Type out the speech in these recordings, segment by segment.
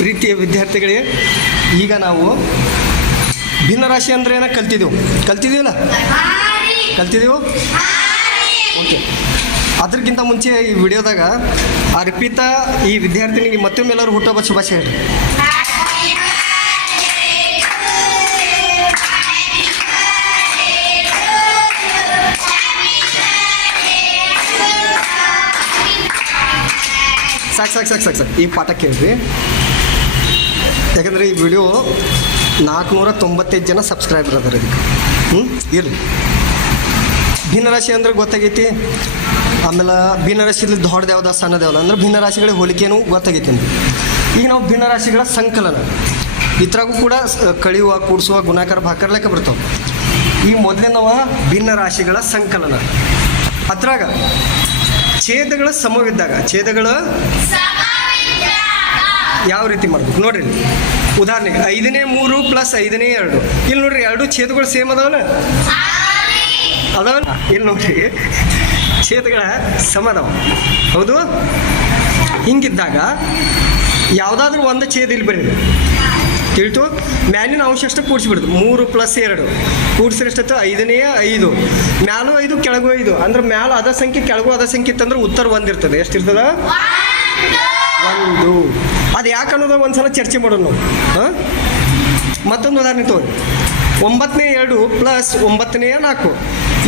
ಪ್ರೀತಿಯ ವಿದ್ಯಾರ್ಥಿಗಳೇ, ಈಗ ನಾವು ಭಿನ್ನರಾಶಿ ಅಂದರೆ ಏನೋ ಕಲ್ತಿದ್ದೀವಲ್ಲ. ಓಕೆ. ಅದಕ್ಕಿಂತ ಮುಂಚೆ ಈ ವಿಡಿಯೋದಾಗ ಅರ್ಪಿತಾ ಈ ವಿದ್ಯಾರ್ಥಿನಿಗೆ ಮತ್ತೊಮ್ಮೆ ಎಲ್ಲರೂ ಹುಟ್ಟುಹಬ್ಬ ಶುಭಾಶಯ ಹೇಳ್ರಿ. ಸಾಕು ಈ ಪಾಠ ಕೇಳ್ರಿ. ಯಾಕಂದರೆ ಈ ವಿಡಿಯೋ 495 ಜನ ಸಬ್ಸ್ಕ್ರೈಬರ್ ಅದಾರ ಇದಕ್ಕೆ. ಇರಲಿ. ಭಿನ್ನರಾಶಿ ಅಂದ್ರೆ ಗೊತ್ತಾಗೈತಿ. ಆಮೇಲೆ ಭಿನ್ನರಾಶಿಲಿ ದೊಡ್ಡದು ಯಾವ್ದು ಸಣ್ಣದು ಯಾವ್ದು ಅಂದ್ರೆ ಭಿನ್ನರಾಶಿಗಳ ಹೋಲಿಕೆನೂ ಗೊತ್ತಾಗೈತಿ. ಈಗ ನಾವು ಭಿನ್ನರಾಶಿಗಳ ಸಂಕಲನ ಇದ್ರಾಗೂ ಕೂಡ ಕಳೆಯುವ, ಕೂಡಿಸುವ, ಗುಣಾಕಾರ, ಭಾಕಾರ ಲೆಕ್ಕ ಬರ್ತಾವೆ. ಈ ಮೊದಲಿನವ ಭಿನ್ನರಾಶಿಗಳ ಸಂಕಲನ. ಅದ್ರಾಗ ಛೇದಗಳ ಸಮವಿದ್ದಾಗ ಯಾವ ರೀತಿ ಮಾಡ್ಬೇಕು ನೋಡ್ರಿ. ಉದಾಹರಣೆಗೆ 5ನೇ 3 + 5ನೇ 2. ಇಲ್ಲಿ ನೋಡ್ರಿ, 2 ಛೇದಗಳು ಸೇಮ್ ಅದಾವಲ್ಲ. ಇಲ್ಲಿ ನೋಡ್ರಿ, ಛೇದಗಳ ಸಮ ಅದಾವ. ಹೌದು. ಹಿಂಗಿದ್ದಾಗ ಯಾವುದಾದ್ರೂ ಒಂದು ಛೇದ ಇಲ್ಲಿ ಬರೀರಿ. ತಿಳಿತು. ಮ್ಯಾಲಿನ ಅಂಶ ಅಷ್ಟು ಕೂಡಿಸ್ಬಿಡುದು. 3 + 2 ಕೂಡಿಸಿರಷ್ಟು 5ನೇ 5. ಮ್ಯಾಲೂ 5 ಕೆಳಗೂ 5 ಅಂದ್ರೆ ಮ್ಯಾಲ ಅದ ಸಂಖ್ಯೆ ಕೆಳಗೂ ಅದ ಸಂಖ್ಯೆ ಇತ್ತಂದ್ರೆ ಉತ್ತರ 1 ಇರ್ತದೆ. ಎಷ್ಟಿರ್ತದ? 1. ಅದು ಯಾಕೆ ಅನ್ನೋದು ಒಂದ್ಸಲ ಚರ್ಚೆ ಮಾಡೋಣ ನಾವು. ಮತ್ತೊಂದು ಉದಾಹರಣೆ ತಗೋರಿ. 9ನೇ 2 + 9ನೇ 4.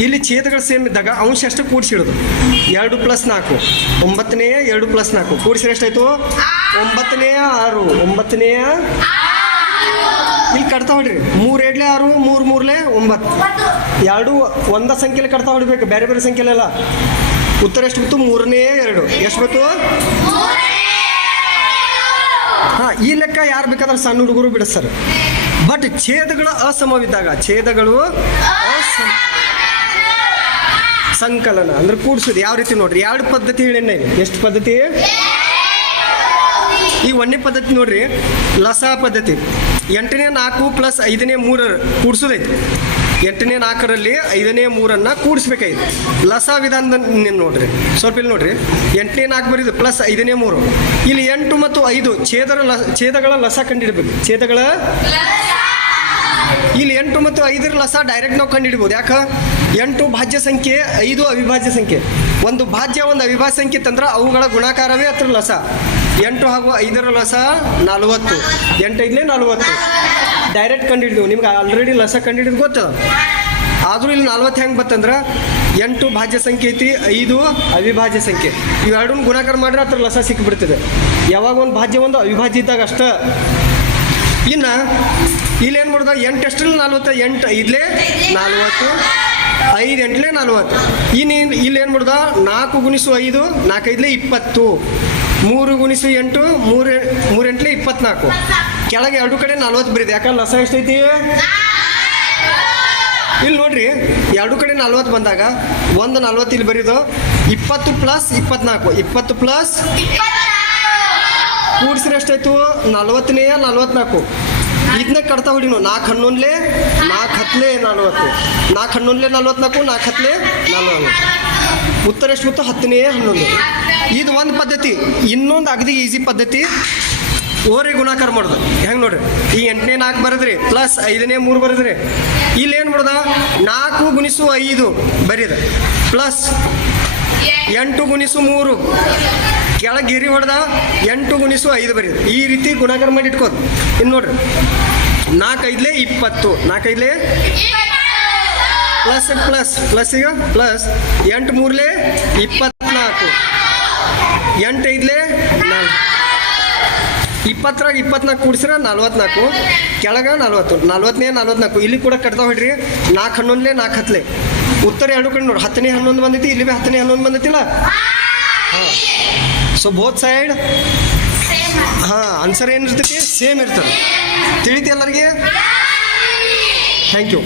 ಇಲ್ಲಿ ಛೇದಗಳು ಸೇಮ್ ಇದ್ದಾಗ ಅಂಶ ಅಷ್ಟು ಕೂಡಿಸಿಡೋದು. 2 + 4 9ನೇ 2 + 4 ಕೂಡಿಸಿದ್ರೆ ಎಷ್ಟಾಯ್ತು? 9ನೇ 6. 9ನೇ ಇಲ್ಲಿ ಕಟ್ತಾ ಹೊಡ್ರಿ. 3 2 6 3 3 9. 2 ಒಂದ ಸಂಖ್ಯೆಯಲ್ಲಿ ಕಟ್ತಾ ಹೊಡಿಬೇಕು, ಬೇರೆ ಬೇರೆ ಸಂಖ್ಯೆಲೆಲ್ಲ. ಉತ್ತರ ಎಷ್ಟು ಬಂತು? 3ನೇ 2. ಎಷ್ಟು ಬಂತು? ಈ ಲೆಕ್ಕ ಯಾರು ಬೇಕಾದ್ರೆ ಸಣ್ಣ ಹುಡುಗರು ಬಿಡಿಸ್ತಾರೆ. ಬಟ್ ಛೇದಗಳ ಅಸಮವಿದ್ದಾಗ, ಛೇದಗಳು ಸಂಕಲನ ಅಂದ್ರೆ ಕೂಡಿಸೋದು ಯಾವ ರೀತಿ ನೋಡ್ರಿ. 2 ಪದ್ಧತಿ ಹೇಳೇನೆ. ಎಷ್ಟು ಪದ್ಧತಿ? ಈ 1ನೇ ಪದ್ಧತಿ ನೋಡ್ರಿ, ಲಸ ಪದ್ಧತಿ. 8ನೇ 4 + 5ನೇ 3 ಕೂಡಿಸೋದೈತಿ. 8ನೇ 4ರಲ್ಲಿ 5ನೇ 3 ಕೂಡಿಸ್ಬೇಕಾಯ್ತು. ಲಸ ವಿಧಾನದ ನೋಡ್ರಿ. ಸ್ವಲ್ಪ ಇಲ್ಲಿ ನೋಡ್ರಿ, 8ನೇ 4 ಬರೀದು + 5ನೇ 3. ಇಲ್ಲಿ 8 ಮತ್ತು 5 ಛೇದಗಳ ಲಸ ಕಂಡಿಡ್ಬೇಕು. ಛೇದಗಳ ಇಲ್ಲಿ 8 ಮತ್ತು 5ರ ಲಸ ಡೈರೆಕ್ಟ್ ನಾವು ಕಂಡುಹಿಡ್ಬೋದು. ಯಾಕೆ? 8 ಭಾಜ್ಯ ಸಂಖ್ಯೆ, 5 ಅವಿಭಾಜ್ಯ ಸಂಖ್ಯೆ. ಒಂದು ಭಾಜ್ಯ ಒಂದು ಅವಿಭಾಜ್ಯ ಸಂಖ್ಯೆ ತಂದ್ರೆ ಅವುಗಳ ಗುಣಾಕಾರವೇ ಅದ್ರ ಲಸ. 8 ಹಾಗೂ 5ರ ಲಸ 40. 8 5 40 ಡೈರೆಕ್ಟ್ ಕಂಡುಹಿಡಿದೆವು. ನಿಮ್ಗೆ ಆಲ್ರೆಡಿ ಲಸ ಕಂಡುಹಿಡಿದು ಗೊತ್ತದ. ಆದರೂ ಇಲ್ಲಿ 40 ಹೆಂಗೆ ಬತ್ತಂದ್ರೆ 8 ಭಾಜ್ಯ ಸಂಖ್ಯೆ ಐತಿ, 5 ಅವಿಭಾಜ್ಯ ಸಂಖ್ಯೆ. ಇವೆರಡನ್ನು ಗುಣಾಕಾರ ಮಾಡಿದ್ರೆ ಅದ್ರ ಲಸ ಸಿಕ್ಕಿಬಿಡ್ತದೆ. ಯಾವಾಗ ಒಂದು ಭಾಜ್ಯ ಒಂದು ಅವಿಭಾಜ್ಯ ಇದ್ದಾಗ ಅಷ್ಟ. ಇನ್ನು ಇಲ್ಲೇನು ಮಾಡೋದು? 8 ಎಷ್ಟರಲ್ಲಿ 40? 8 5 40, 5 8 40. ಇಲ್ಲೇನು ಮಾಡೋದು? 4 × 5 4 5 20, 3 × 8 3 8 24. ಕೆಳಗೆ 2 ಕಡೆ 40 ಬರೀದೆ. ಯಾಕಂದ್ರೆ ಲಸ ಎಷ್ಟೈತಿ? ಇಲ್ಲಿ ನೋಡ್ರಿ, 2 ಕಡೆ 40 ಬಂದಾಗ 1 40 ಇಲ್ಲಿ ಬರೀದು. 20 + 24 20 + ಕೂಡಿಸಿದ್ರೆ ಎಷ್ಟಾಯ್ತು? 40ನೇ 44. ಇದನ್ನ ಕಟ್ತಾ ಹೊಡಿ ನಾವು. 4 11 4 10 40, 4 11 44, 4 10 40. ಉತ್ತರ ಎಷ್ಟು ಗೊತ್ತು? 10ನೇ 11. ಇದು ಒಂದು ಪದ್ಧತಿ. ಇನ್ನೊಂದು ಅಗದಿ ಈಸಿ ಪದ್ಧತಿ, ಓರೆ ಗುಣಾಕಾರ ಮಾಡೋದು. ಹೆಂಗೆ ನೋಡ್ರಿ, ಈ 8ನೇ 4 ಬರೆದ್ರಿ + 5ನೇ 3 ಬರೆದ್ರಿ. ಇಲ್ಲಿ ಏನು ಮಾಡೋದ? 4 × 5 ಬರೀದ + 8 × 3 ಕೆಳಗೆ ಗಿರಿ ಹೊಡೆದ 8 × 5 ಬರೀದು. ಈ ರೀತಿ ಗುಣಾಕಾರ ಮಾಡಿ ಇಟ್ಕೋದು. ಇನ್ನು ನೋಡ್ರಿ, 4 5 20, 4 5 ಪ್ಲಸ್ ಈಗ ಪ್ಲಸ್ 8 3 24, 8 5 4, 20 24 ಕೂಡಿಸಿದ್ರೆ 44, ಕೆಳಗೆ 40, 40ನೇ 44. ಇಲ್ಲಿ ಕೂಡ ಕಟ್ತಾ ಹೊಡ್ರಿ. 4 11 4 10. ಉತ್ತರ 2 ಕಡೆ ನೋಡಿ. 10ನೇ 11 ಬಂದೈತಿ, ಇಲ್ಲಿ 10ನೇ 11 ಬಂದೈತಿಲ್ಲ. ಹಾಂ, ಸೊ ಬೋತ್ ಸೈಡ್ ಆನ್ಸರ್ ಏನಿರ್ತೈತಿ? ಸೇಮ್ ಇರ್ತದೆ. ತಿಳಿತಿ ಎಲ್ಲರಿಗೆ? Thank you.